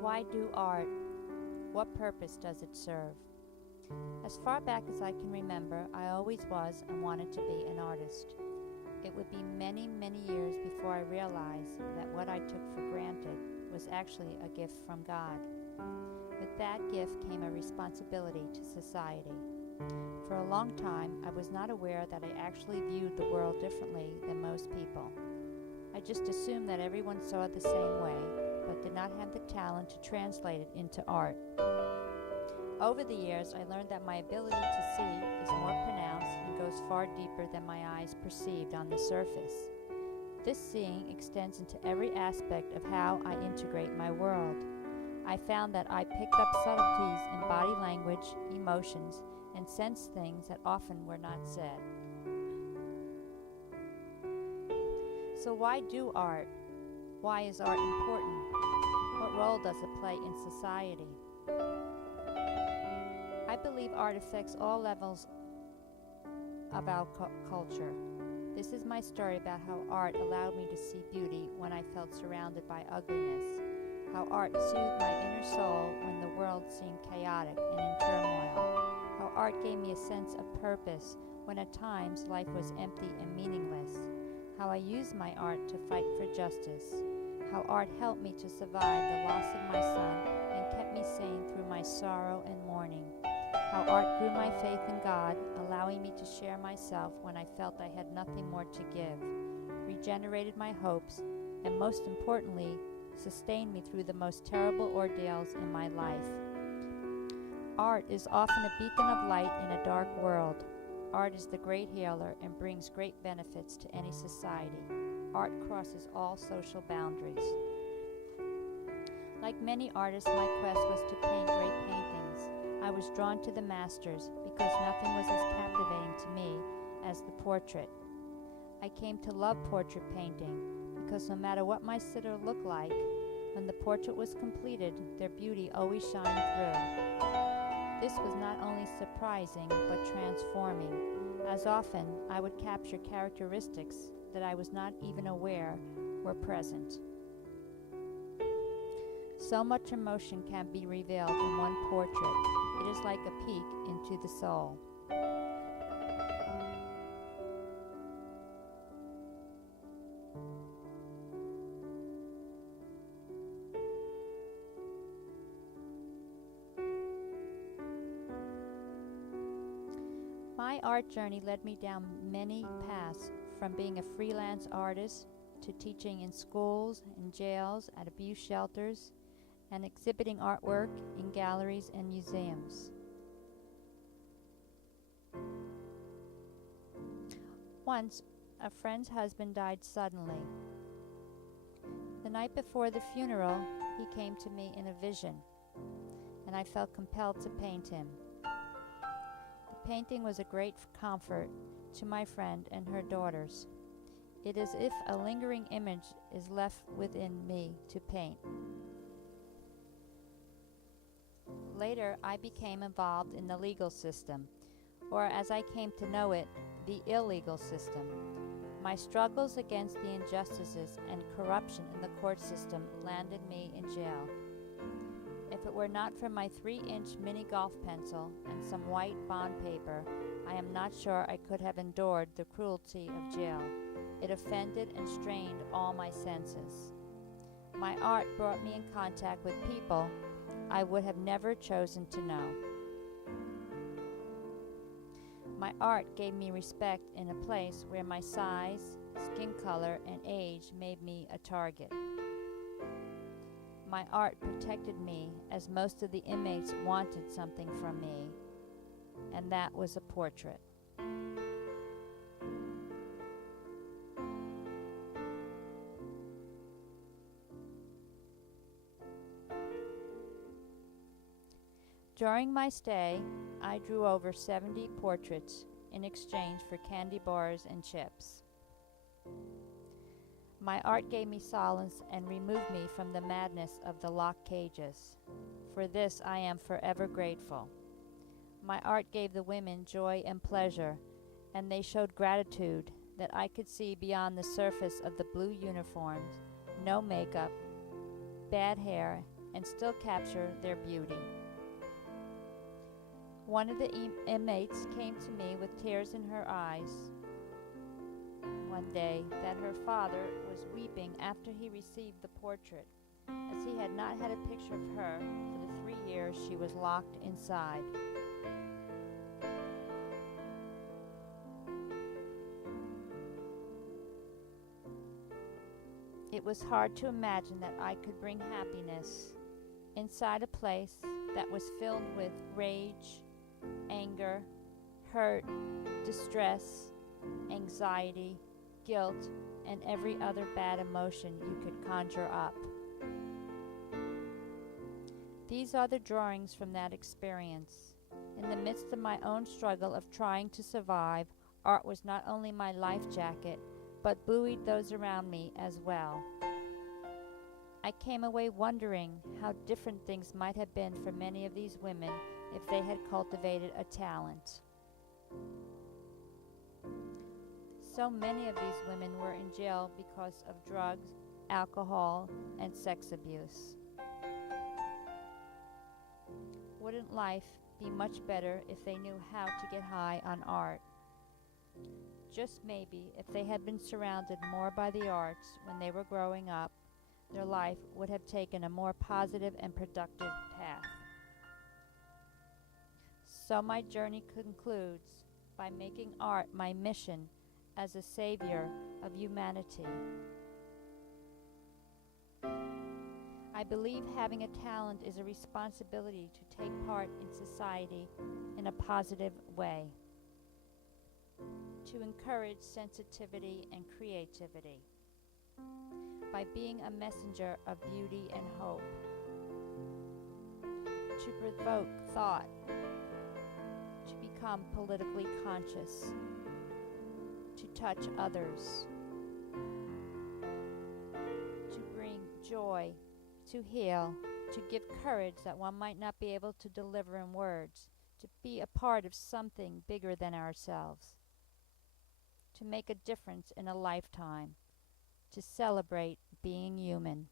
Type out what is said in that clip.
Why do art? What purpose does it serve? As far back as I can remember, I always was and wanted to be an artist. It would be many, many years before I realized that what I took for granted was actually a gift from God. With that gift came a responsibility to society. For a long time, I was not aware that I actually viewed the world differently than most people. I just assumed that everyone saw it the same way, but did not have the talent to translate it into art. Over the years, I learned that my ability to see is more pronounced and goes far deeper than my eyes perceived on the surface. This seeing extends into every aspect of how I integrate my world. I found that I picked up subtleties in body language, emotions, and sensed things that often were not said. So why do art? Why is art important? What role does it play in society? I believe art affects all levels of our culture. This is my story about how art allowed me to see beauty when I felt surrounded by ugliness, how art soothed my inner soul when the world seemed chaotic and in turmoil, how art gave me a sense of purpose when at times life was empty and meaningless, how I used my art to fight for justice, how art helped me to survive the loss of my son and kept me sane through my sorrow and mourning, how art grew my faith in God, allowing me to share myself when I felt I had nothing more to give, regenerated my hopes, and most importantly, sustained me through the most terrible ordeals in my life. Art is often a beacon of light in a dark world. Art is the great healer and brings great benefits to any society. Art crosses all social boundaries. Like many artists, my quest was to paint great paintings. I was drawn to the masters because nothing was as captivating to me as the portrait. I came to love portrait painting because no matter what my sitter looked like, when the portrait was completed, their beauty always shined through. This was not only surprising but transforming, as often I would capture characteristics that I was not even aware were present. So much emotion can be revealed in one portrait. It is like a peek into the soul. My art journey led me down many paths, from being a freelance artist to teaching in schools, in jails, at abuse shelters, and exhibiting artwork in galleries and museums. Once, a friend's husband died suddenly. The night before the funeral, he came to me in a vision, and I felt compelled to paint him. The painting was a great comfort to my friend and her daughters. It is as if a lingering image is left within me to paint. Later, I became involved in the legal system, or as I came to know it, the illegal system. My struggles against the injustices and corruption in the court system landed me in jail. If it were not for my 3-inch mini golf pencil and some white bond paper, I am not sure I could have endured the cruelty of jail. It offended and strained all my senses. My art brought me in contact with people I would have never chosen to know. My art gave me respect in a place where my size, skin color, and age made me a target. My art protected me as most of the inmates wanted something from me, and that was a portrait. During my stay, I drew over 70 portraits in exchange for candy bars and chips. My art gave me solace and removed me from the madness of the locked cages. For this I am forever grateful. My art gave the women joy and pleasure, and they showed gratitude that I could see beyond the surface of the blue uniforms, no makeup, bad hair, and still capture their beauty. One of the inmates came to me with tears in her eyes one day that her father was weeping after he received the portrait, as he had not had a picture of her for the 3 years she was locked inside. It was hard to imagine that I could bring happiness inside a place that was filled with rage, anger, hurt, distress, anxiety, guilt, and every other bad emotion you could conjure up. These are the drawings from that experience. In the midst of my own struggle of trying to survive, art was not only my life jacket, but buoyed those around me as well. I came away wondering how different things might have been for many of these women if they had cultivated a talent. So many of these women were in jail because of drugs, alcohol, and sex abuse. Wouldn't life be much better if they knew how to get high on art? Just maybe if they had been surrounded more by the arts when they were growing up, their life would have taken a more positive and productive path. So my journey concludes by making art my mission as a savior of humanity. I believe having a talent is a responsibility to take part in society in a positive way, to encourage sensitivity and creativity, by being a messenger of beauty and hope, to provoke thought, to become politically conscious, to touch others, to bring joy, to heal, to give courage that one might not be able to deliver in words, to be a part of something bigger than ourselves, to make a difference in a lifetime, to celebrate being human.